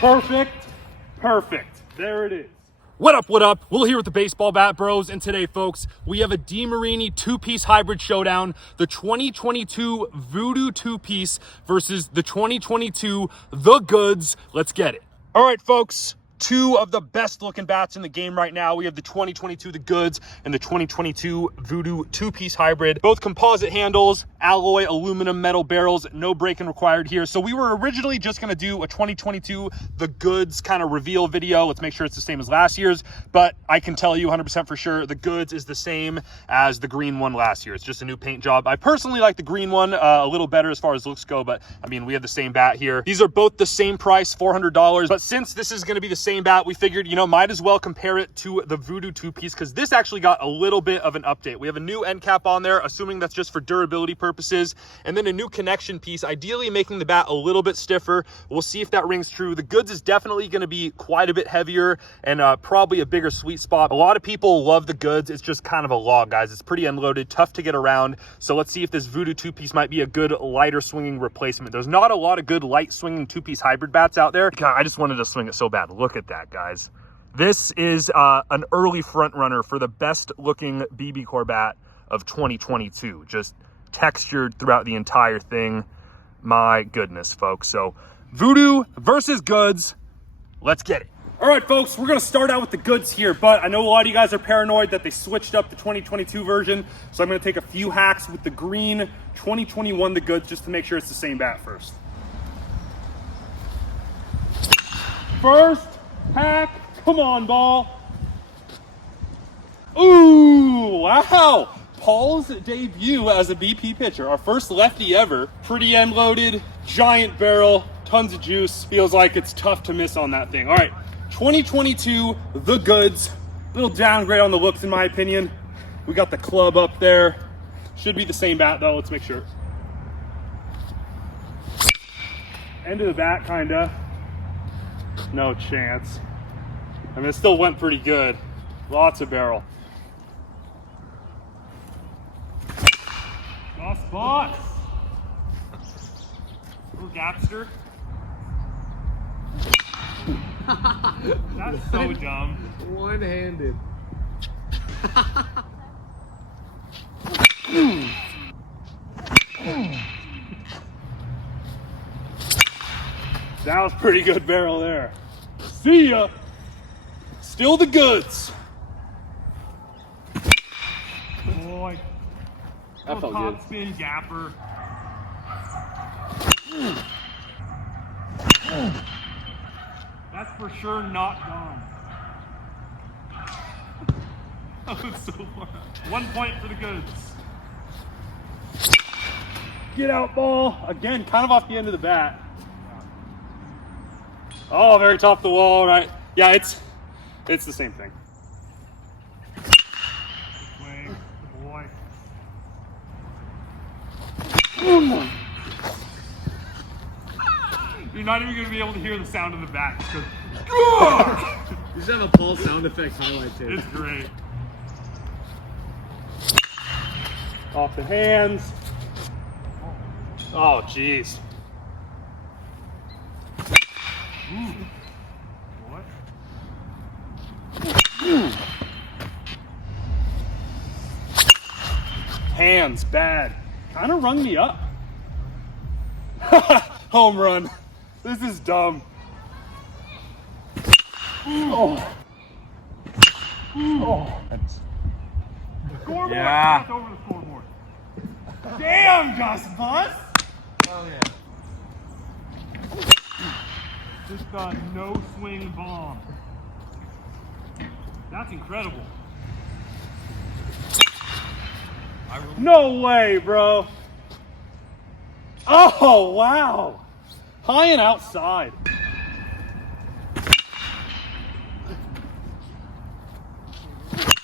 Perfect. Perfect. There it is. What up, what up? Will here with the Baseball Bat Bros, and today, folks, we have a DeMarini two-piece hybrid showdown, the 2022 Voodoo two-piece versus the 2022 The Goods. Let's get it. All right, folks. Two of the best looking bats in the game right now. We have the 2022 The Goods and the 2022 Voodoo two-piece hybrid. Both composite handles, alloy, aluminum, metal barrels, no braking required here. So we were originally just gonna do a 2022 The Goods kind of reveal video. Let's make sure it's the same as last year's, but I can tell you 100% for sure The Goods is the same as the green one last year. It's just a new paint job. I personally like the green one a little better as far as looks go, but I mean, we have the same bat here. These are both the same price, $400, but since this is gonna be the same bat, we figured, you know, might as well compare it to the Voodoo two-piece because this actually got a little bit of an update. We have a new end cap on there, assuming that's just for durability purposes, and then a new connection piece, ideally making the bat a little bit stiffer. We'll see if that rings true. The Goods is definitely going to be quite a bit heavier and probably a bigger sweet spot. A lot of people love the Goods. It's just kind of a log, guys. It's pretty unloaded, tough to get around. So let's see if this Voodoo two-piece might be a good lighter swinging replacement. There's not a lot of good light swinging two-piece hybrid bats out there. God, I just wanted to swing it so bad. Look at that, guys. This is an early front runner for the best looking BBCOR bat of 2022. Just textured throughout the entire thing. My goodness, folks. So Voodoo versus Goods. Let's get it. All right, folks, we're gonna start out with the Goods here, but I know a lot of you guys are paranoid that they switched up the 2022 version, so I'm gonna take a few hacks with the green 2021 The Goods just to make sure it's the same bat first. First hack, come on, ball. Ooh, wow. Paul's debut as a BP pitcher, our first lefty ever. Pretty end loaded, giant barrel, tons of juice. Feels like it's tough to miss on that thing. All right, 2022 The Goods. Little downgrade on the looks in my opinion. We got the club up there. Should be the same bat though, let's make sure. End of the bat, kinda. No chance. I mean, it still went pretty good. Lots of barrel. Gus Bus. Little gapster. That's so dumb. One-handed. That was pretty good barrel there. See ya. Still the Goods. Boy. That felt top good. spin gapper. That's for sure not gone. That was so far. 1 point for the Goods. Get out ball. Again, kind of off the end of the bat. Oh, very top of the wall, right? Yeah, it's the same thing. Swing, boy. You're not even going to be able to hear the sound of the bat. Because, You should have a Paul sound effects highlight too. it's great. Off the hands. Oh, jeez. What? Hands, bad. Kind of rung me up. Home run. This is dumb. Oh. Oh. Scoreboard. Yeah. That's over the scoreboard. Damn, Gus Bus. Oh yeah. Just a no swing bomb. That's incredible. No way, bro. Oh, wow. High and outside.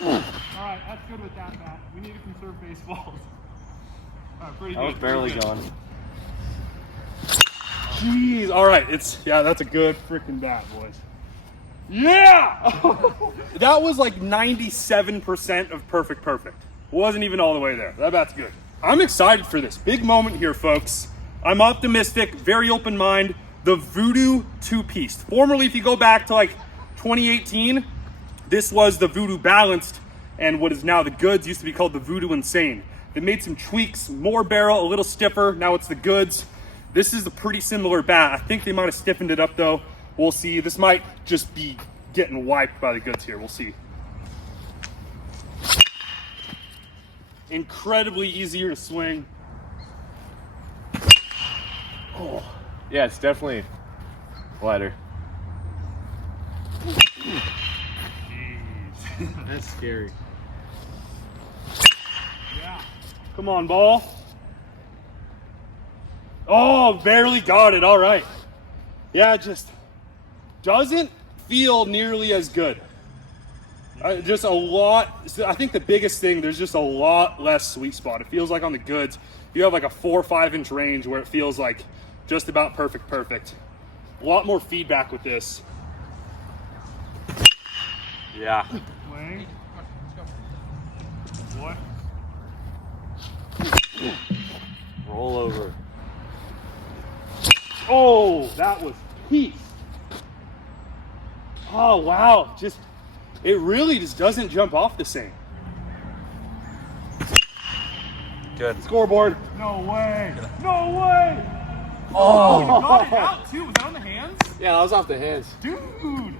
All right, that's good with that bat. We need to conserve baseballs. All right, pretty That good. was barely pretty good. gone. Jeez, all right, yeah, that's a good freaking bat, boys. Yeah! That was like 97% of perfect. Wasn't even all the way there. That bat's good. I'm excited for this big moment here, folks. I'm optimistic, very open mind. the Voodoo two-piece. Formerly, if you go back to like 2018, this was the Voodoo Balanced, and what is now the Goods used to be called the Voodoo Insane. They made some tweaks, more barrel, a little stiffer. Now it's the Goods. This is a pretty similar bat. I think they might have stiffened it up though. We'll see. This might just be getting wiped by the Goods here. We'll see. Incredibly easier to swing. Oh. Yeah, it's definitely lighter. That's scary. Yeah. Come on, ball. Oh, barely got it. All right. Yeah, just doesn't feel nearly as good. Just a lot. I think the biggest thing, there's just a lot less sweet spot. It feels like on the Goods, you have like a 4 or 5 inch range where it feels like just about perfect. A lot more feedback with this. Yeah. Swing. What? Roll over. Oh, that was peace. Oh, wow. It really just doesn't jump off the same. Good. Scoreboard. No way. No way. Oh, you got it out too. Was that on the hands? Yeah, that was off the hands. Dude.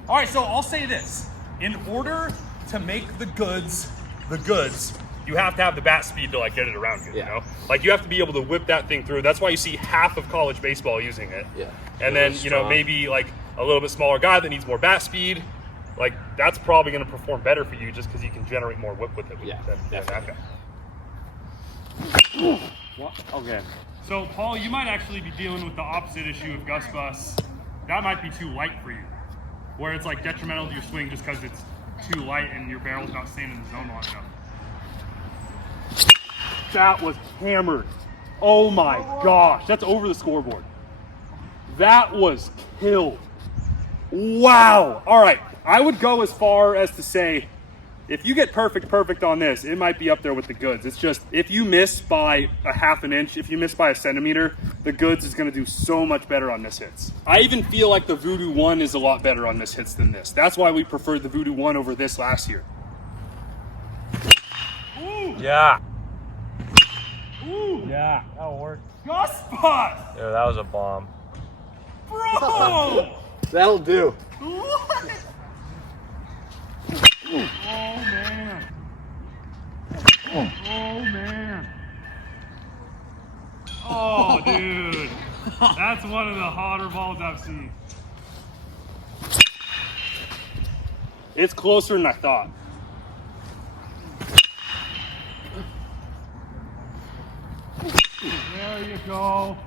All right, so I'll say this. In order to make the goods, you have to have the bat speed to like get it around you, you know? Like you have to be able to whip that thing through. That's why you see half of college baseball using it. Yeah. And then, you know, maybe like a little bit smaller guy that needs more bat speed, like that's probably going to perform better for you just because you can generate more whip with it. Yeah, than that guy. Okay. So, Paul, you might actually be dealing with the opposite issue of Gus Bus. That might be too light for you, where it's like detrimental to your swing just because it's too light and your barrel's not staying in the zone long enough. That was hammered. Oh my gosh, that's over the scoreboard. That was killed. Wow. All right, I would go as far as to say, if you get perfect on this, it might be up there with the Goods. It's just, if you miss by a half an inch, if you miss by a centimeter, the Goods is gonna do so much better on miss hits. I even feel like the Voodoo 1 is a lot better on miss hits than this. That's why we preferred the Voodoo 1 over this last year. Ooh. Yeah. Ooh. Yeah. That'll work. Gus Bus! Yeah, that was a bomb. Bro! That'll do. What? Oh man. Oh man. Oh dude. That's one of the hotter balls I've seen. It's closer than I thought. There you go.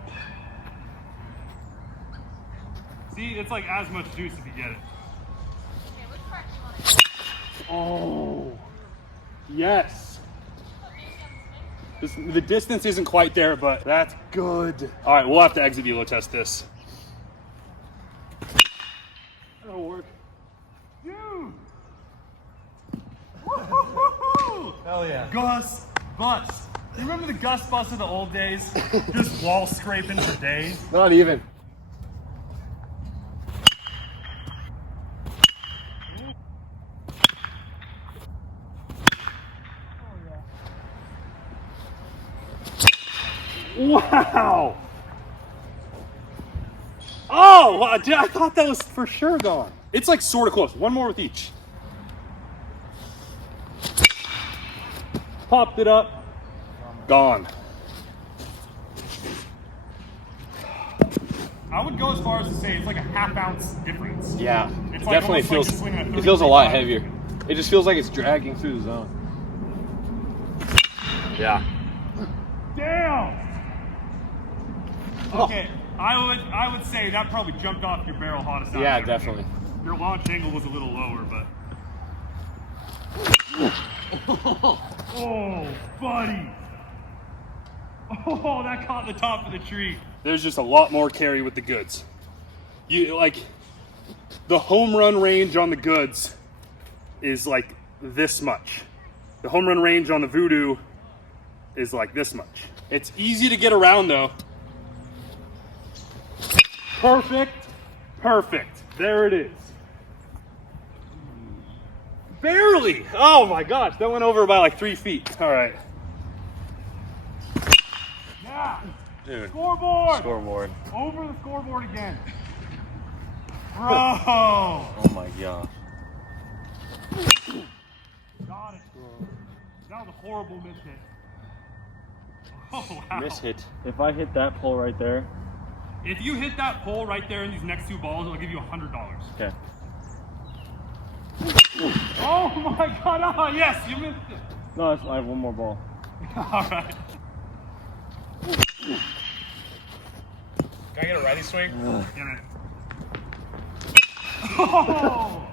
See, it's like as much juice if you get it. Oh, yes. The distance isn't quite there, but that's good. All right, we'll have to exit velo test this. That'll work. Dude! Woo-hoo-hoo-hoo! Hell yeah. Gus Bus. You remember the Gus Bus of the old days? Just wall scraping for days. Not even. Wow! Oh, I thought that was for sure gone. It's like sort of close. One more with each. Popped it up. Gone. I would go as far as to say it's like a half-ounce difference. Yeah. It's It like definitely almost like feels. just swinging a It feels a lot 30. heavier. It just feels like it's dragging through the zone. Yeah. Damn. Okay, I would say that probably jumped off your barrel hottest out. Yeah, there. definitely. Your launch angle was a little lower, but. Oh, buddy. Oh, that caught the top of the tree. There's just a lot more carry with the Goods. You like the home run range on the Goods is like this much. The home run range on the Voodoo is like this much. It's easy to get around though. Perfect. Perfect. There it is. Barely. Oh my gosh, that went over by like 3 feet. All right. Yeah. Dude. Scoreboard. Scoreboard. Over the scoreboard again. Bro. Oh my gosh. Got it. That was a horrible miss hit. Oh, wow. Miss hit. If I hit that pole right there. If you hit that pole right there in these next 2 balls, it'll give you $100. Okay. Oh my God! Oh yes, you missed it. No, I have one more ball. All right. Can I get a righty swing? Get it. Oh!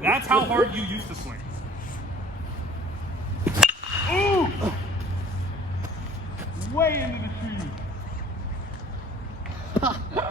That's how hard you used to swing. Ooh! Way into the tree.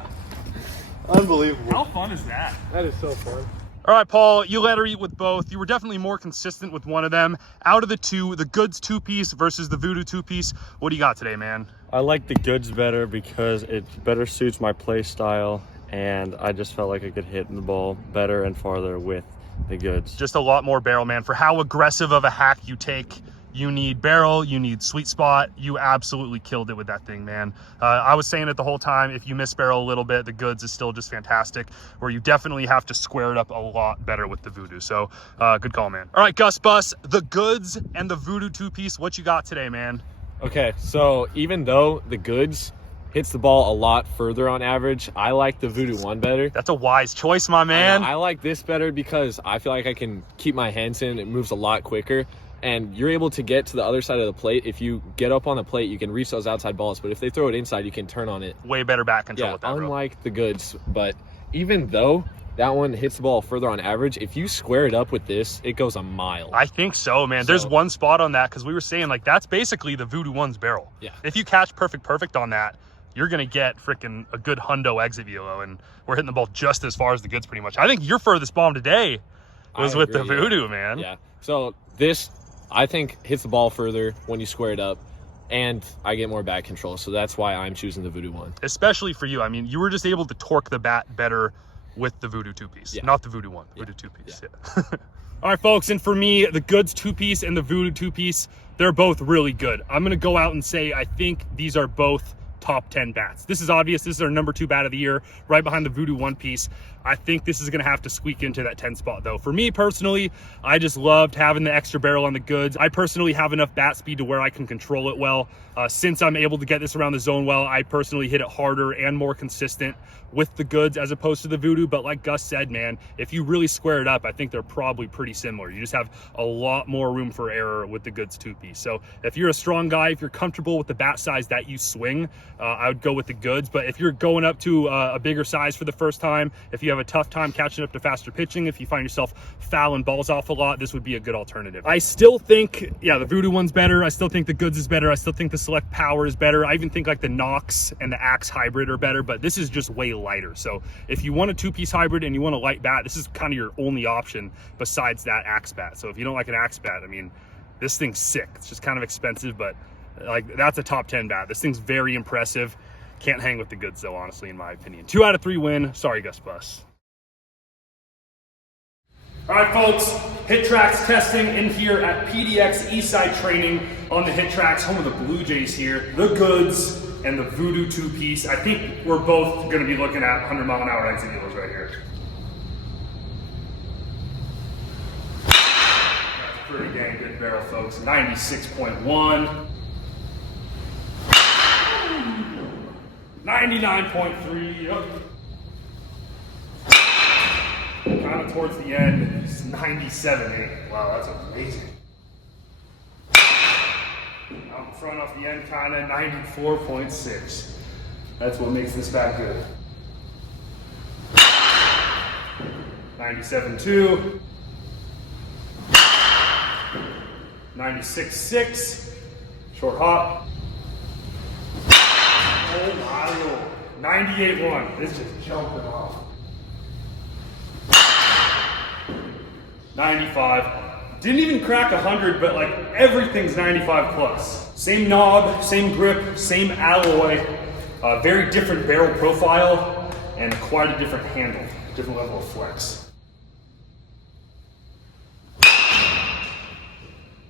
Unbelievable. How fun is that? That is so fun. All right, Paul, you let her eat with both. You were definitely more consistent with one of them. Out of the two, the Goods 2-piece versus the Voodoo 2-piece, what do you got today, man? I like the Goods better because it better suits my play style, and I just felt like I could hit the ball better and farther with the Goods. Just a lot more barrel, man. For how aggressive of a hack you take, you need barrel, you need sweet spot. You absolutely killed it with that thing, man. I was saying it the whole time. If you miss barrel a little bit, the Goods is still just fantastic, where you definitely have to square it up a lot better with the Voodoo. So good call, man. All right, Gus Bus, the Goods and the Voodoo 2-piece. What you got today, man? Okay, so even though the Goods hits the ball a lot further on average, I like the Voodoo 1 better. That's a wise choice, my man. I like this better because I feel like I can keep my hands in. It moves a lot quicker. And you're able to get to the other side of the plate. If you get up on the plate, you can reach those outside balls. But if they throw it inside, you can turn on it. Way better back control Yeah, with that, bro. unlike the Goods. But even though that one hits the ball further on average, if you square it up with this, it goes a mile. I think so, man. So- There's one spot on that because we were saying, like, that's basically the Voodoo 1's barrel. Yeah. If you catch perfect on that, you're going to get freaking a good hundo exit velo, and we're hitting the ball just as far as the Goods pretty much. I think your furthest bomb today was I with the agree, Voodoo, man. Yeah. So this, I think, hits the ball further when you square it up, and I get more bat control. So that's why I'm choosing the Voodoo 1. Especially for you. I mean, you were just able to torque the bat better with the Voodoo 2-piece, Yeah. not the Voodoo 1, Voodoo 2-piece. Yeah. All right, folks, and for me, the Goods 2-piece and the Voodoo 2-piece, they're both really good. I'm going to go out and say I think these are both top 10 bats. This is obvious. This is our number 2 bat of the year, right behind the Voodoo 1-piece. I think this is going to have to squeak into that 10 spot, though. For me personally, I just loved having the extra barrel on the Goods. I personally have enough bat speed to where I can control it well. Since I'm able to get this around the zone well, I personally hit it harder and more consistent with the Goods as opposed to the Voodoo. But like Gus said, man, if you really square it up, I think they're probably pretty similar. You just have a lot more room for error with the Goods 2-piece. So if you're a strong guy, if you're comfortable with the bat size that you swing, I would go with the Goods. But if you're going up to a bigger size for the first time, if you have a tough time catching up to faster pitching, if you find yourself fouling balls off a lot, this would be a good alternative. I still think, yeah, the Voodoo 1's better. I still think the Goods is better. I still think the Select Power is better. I even think like the Nox and the Axe hybrid are better, but this is just way lighter. So if you want a 2-piece hybrid and you want a light bat, this is kind of your only option besides that Axe bat. So if you don't like an Axe bat, I mean, this thing's sick. It's just kind of expensive, but like that's a top 10 bat. This thing's very impressive. Can't hang with the Goods though, honestly, in my opinion. 2 out of 3 win. Sorry, Gus Bus. All right, folks, Hit Tracks testing in here at PDX Eastside Training on the Hit Tracks, home of the Blue Jays here. The Goods and the Voodoo 2-piece. I think we're both going to be looking at 100-mile-an-hour exit deals right here. That's pretty dang good barrel, folks. 96.1. 99.3. Yep. Kind of towards the end, it's 97.8. Wow, that's amazing. Out in front off the end, kind of 94.6. That's what makes this bat good. 97.2. 96.6. Short hop. Oh my lord. 98.1. It's just jumping off. 95. Didn't even crack 100, but like everything's 95 plus. Same knob, same grip, same alloy. Very different barrel profile and quite a different handle, different level of flex.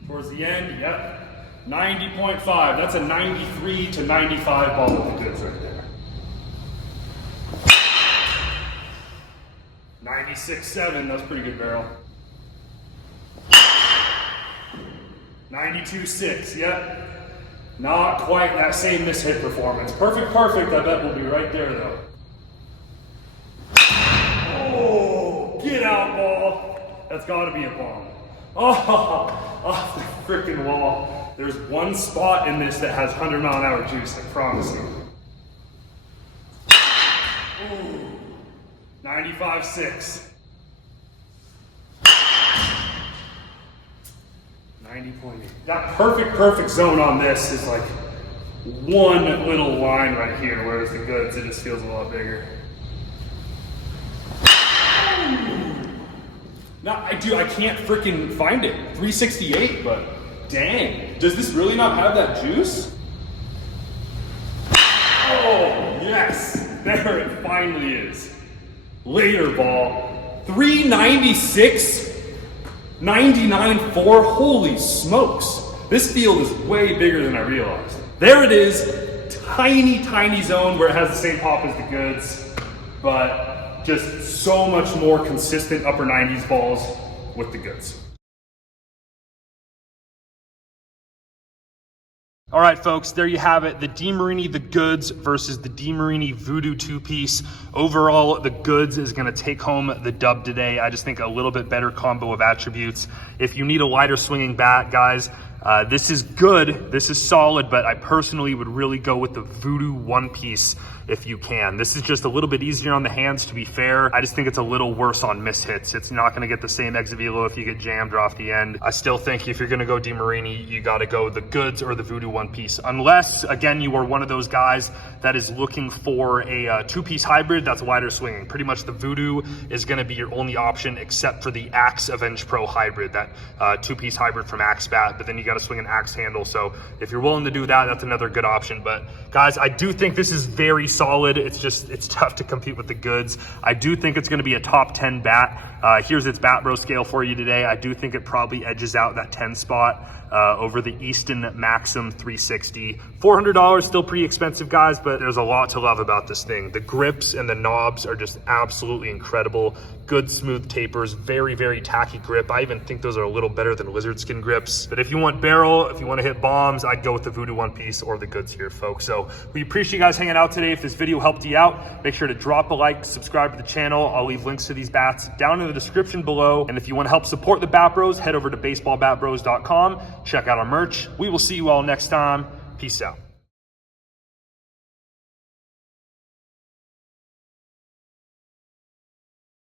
Towards the end, yep. 90.5, that's a 93 to 95 ball with the goods right there. 96.7, that's pretty good barrel. 92.6, yep. Not quite that same mishit performance. Perfect, perfect, I bet will be right there though. Oh, get out ball. That's gotta be a bomb. Oh, off the freaking wall. There's one spot in this that has 100-mile-an-hour juice, I promise you. Ooh, 95.6. 90.8. That perfect zone on this is like one little line right here, whereas the goods, it just feels a lot bigger. No, I can't freaking find it. 368, but dang. Does this really not have that juice? Oh, yes. There it finally is. Later ball. 396, 99.4. Holy smokes. This field is way bigger than I realized. There it is. Tiny zone where it has the same pop as the goods, but just so much more consistent upper 90s balls with the goods. All right, folks, there you have it. The DeMarini, the goods versus the DeMarini Voodoo two-piece. Overall, the goods is gonna take home the dub today. I just think a little bit better combo of attributes. If you need a lighter swinging bat, guys, this is good, this is solid, but I personally would really go with the Voodoo one piece if you can. This is just a little bit easier on the hands, to be fair. I just think it's a little worse on mishits. It's not gonna get the same exit velo if you get jammed or off the end. I still think if you're gonna go DeMarini, you gotta go the goods or the Voodoo one piece. Unless, again, you are one of those guys that is looking for a two-piece hybrid that's wider swinging. Pretty much the Voodoo is gonna be your only option except for the Axe Avenge Pro hybrid, that two-piece hybrid from Axe Bat, but then you gotta swing an Axe handle. So if you're willing to do that, that's another good option. But guys, I do think this is very solid. It's tough to compete with the goods. I do think it's gonna be a top 10 bat. Here's its Bat Bro scale for you today. I do think it probably edges out that 10 spot over the Easton Maxim 360. $400, still pretty expensive, guys, but there's a lot to love about this thing. The grips and the knobs are just absolutely incredible. Good smooth tapers, very tacky grip. I even think those are a little better than lizard skin grips. But if you want barrel, if you want to hit bombs, I'd go with the Voodoo one piece or the goods here, folks. So we appreciate you guys hanging out today. If this video helped you out, make sure to drop a like, subscribe to the channel. I'll leave links to these bats down in the description below. And if you want to help support the Bat Bros, head over to baseballbatbros.com. Check out our merch. We will see you all next time. Peace out.